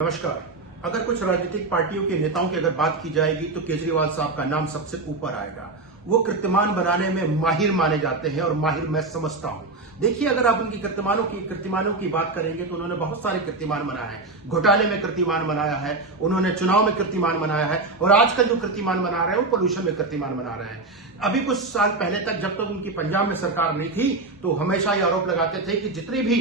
नमस्कार। अगर कुछ राजनीतिक पार्टियों के नेताओं की अगर बात की जाएगी तो केजरीवाल साहब का नाम सबसे ऊपर आएगा। वो कीर्तिमान बनाने में माहिर माने जाते हैं और माहिर मैं समझता हूं। देखिए, अगर आप उनकी कीर्तिमानों की बात करेंगे तो उन्होंने बहुत सारे कीर्तिमान बनाए हैं। घोटाले में कीर्तिमान बनाया है, उन्होंने चुनाव में कीर्तिमान बनाया है और आजकल जो कीर्तिमान बना रहे हैं वो पोल्यूशन में कीर्तिमान बना रहे हैं। अभी कुछ साल पहले तक जब तक उनकी पंजाब में सरकार नहीं थी तो हमेशा ये आरोप लगाते थे कि जितनी भी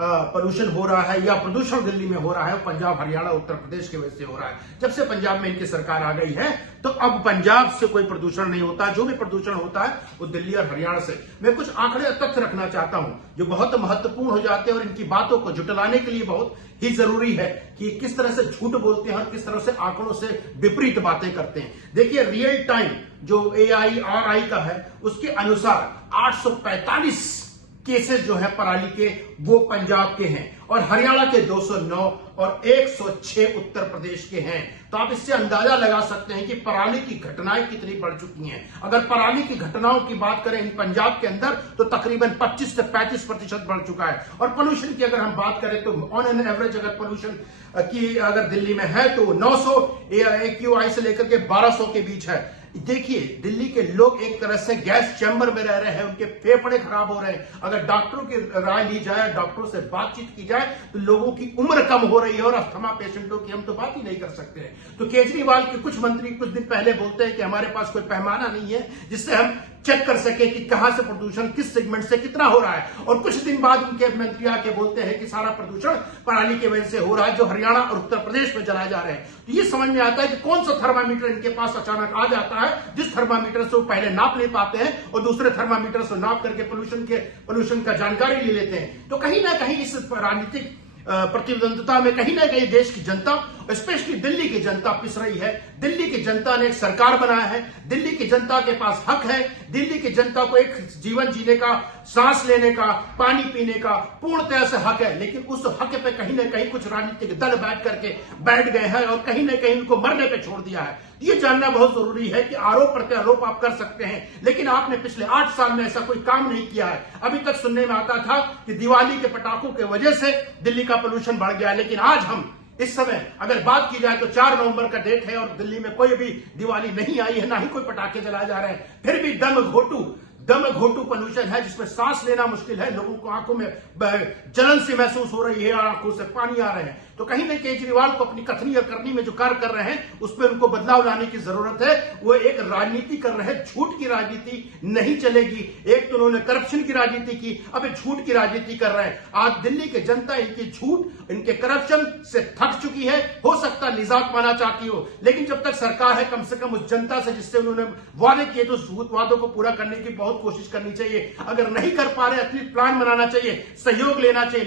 पोल्यूशन हो रहा है या प्रदूषण दिल्ली में हो रहा है, पंजाब, हरियाणा, उत्तर प्रदेश की वजह से हो रहा है। जब से पंजाब में इनकी सरकार आ गई है तो अब पंजाब से कोई प्रदूषण नहीं होता। जो भी प्रदूषण होता है वो दिल्ली और हरियाणा से। मैं कुछ आंकड़े तथ्य रखना चाहता हूं जो बहुत महत्वपूर्ण हो जाते हैं और इनकी बातों को जुटलाने के लिए बहुत ही जरूरी है कि किस तरह से झूठ बोलते हैं और किस तरह से आंकड़ों से विपरीत बातें करते हैं। देखिए, रियल टाइम जो AIRI का है उसके अनुसार 845 केसेस जो है पराली के वो पंजाब के हैं और हरियाणा के 209 और 106 उत्तर प्रदेश के हैं। तो आप इससे अंदाजा लगा सकते हैं कि पराली की घटनाएं कितनी बढ़ चुकी हैं। अगर पराली की घटनाओं की बात करें इन पंजाब के अंदर तो तकरीबन 25 से 35% बढ़ चुका है। और पोल्यूशन की अगर हम बात करें तो ऑन एन एवरेज अगर पोल्यूशन की अगर दिल्ली में है तो 900 AQI से लेकर के 1200 के बीच है। देखिए, दिल्ली के लोग एक तरह से गैस चैम्बर में रह रहे हैं, उनके फेफड़े खराब हो रहे हैं। अगर डॉक्टरों की राय ली जाए, डॉक्टरों से बातचीत की जाए तो लोगों की उम्र कम हो रही है और अस्थमा पेशेंटों की हम तो बात ही नहीं कर सकते हैं। तो केजरीवाल के कुछ मंत्री कुछ दिन पहले बोलते हैं कि हमारे पास कोई पैमाना नहीं है जिससे हम चेक कर सके कि कहां से प्रदूषण किस सेगमेंट से कितना हो रहा है। और कुछ दिन बाद उनके मंत्री आके बोलते हैं कि सारा प्रदूषण पराली की वजह से हो रहा है जो हरियाणा और उत्तर प्रदेश में जलाए जा रहे हैं। तो ये समझ में आता है कि कौन सा थर्मामीटर इनके पास अचानक आ जाता है जिस थर्मामीटर से वो पहले नाप नहीं पाते हैं और दूसरे थर्मामीटर से नाप करके पोल्यूशन का जानकारी ले लेते हैं। तो कहीं ना कहीं इस राजनीतिक प्रतिद्वंदता में कहीं ना कहीं देश की जनता, स्पेशली दिल्ली की जनता पिस रही है। दिल्ली की जनता ने एक सरकार बनाया है, दिल्ली की जनता के पास हक है, दिल्ली की जनता को एक जीवन जीने का, सांस लेने का, पानी पीने का पूर्णतः से हक है। लेकिन उस हक पे कहीं ना कहीं कुछ राजनीतिक दल बैठ गए हैं और कहीं ना कहीं उनको मरने पे छोड़ दिया है। ये जानना बहुत जरूरी है कि आरोप प्रत्यारोप आप कर सकते हैं, लेकिन आपने पिछले 8 साल में ऐसा कोई काम नहीं किया है। अभी तक सुनने में आता था कि दिवाली के पटाखों की वजह से दिल्ली का पोल्यूशन बढ़ गया, लेकिन आज हम इस समय अगर बात की जाए तो 4 नवंबर का डेट है और दिल्ली में कोई भी दिवाली नहीं आई है, ना ही कोई पटाखे जलाए जा रहे हैं। फिर भी दम घोटू पोल्यूशन है जिसमें सांस लेना मुश्किल है। लोगों को आंखों में जलन सी महसूस हो रही है, आंखों से पानी आ रहे हैं। तो कहीं ना केजरीवाल को अपनी कथनी और करनी में जो कार्य कर रहे हैं उस पर उनको बदलाव लाने की जरूरत है। वो एक राजनीति कर रहे हैं, झूठ की राजनीति नहीं चलेगी। एक तो उन्होंने करप्शन की राजनीति की, अब झूठ की राजनीति कर रहे हैं। आज दिल्ली की जनता इनकी झूठ, इनके करप्शन से थक चुकी है। हो सकता है निजात पाना चाहती हो, लेकिन जब तक सरकार है कम से कम उस जनता से जिससे उन्होंने वादे किए तो उस वादों को पूरा करने की बहुत कोशिश करनी चाहिए। अगर नहीं कर पा रहे एटलीस्ट प्लान बनाना चाहिए, सहयोग लेना चाहिए।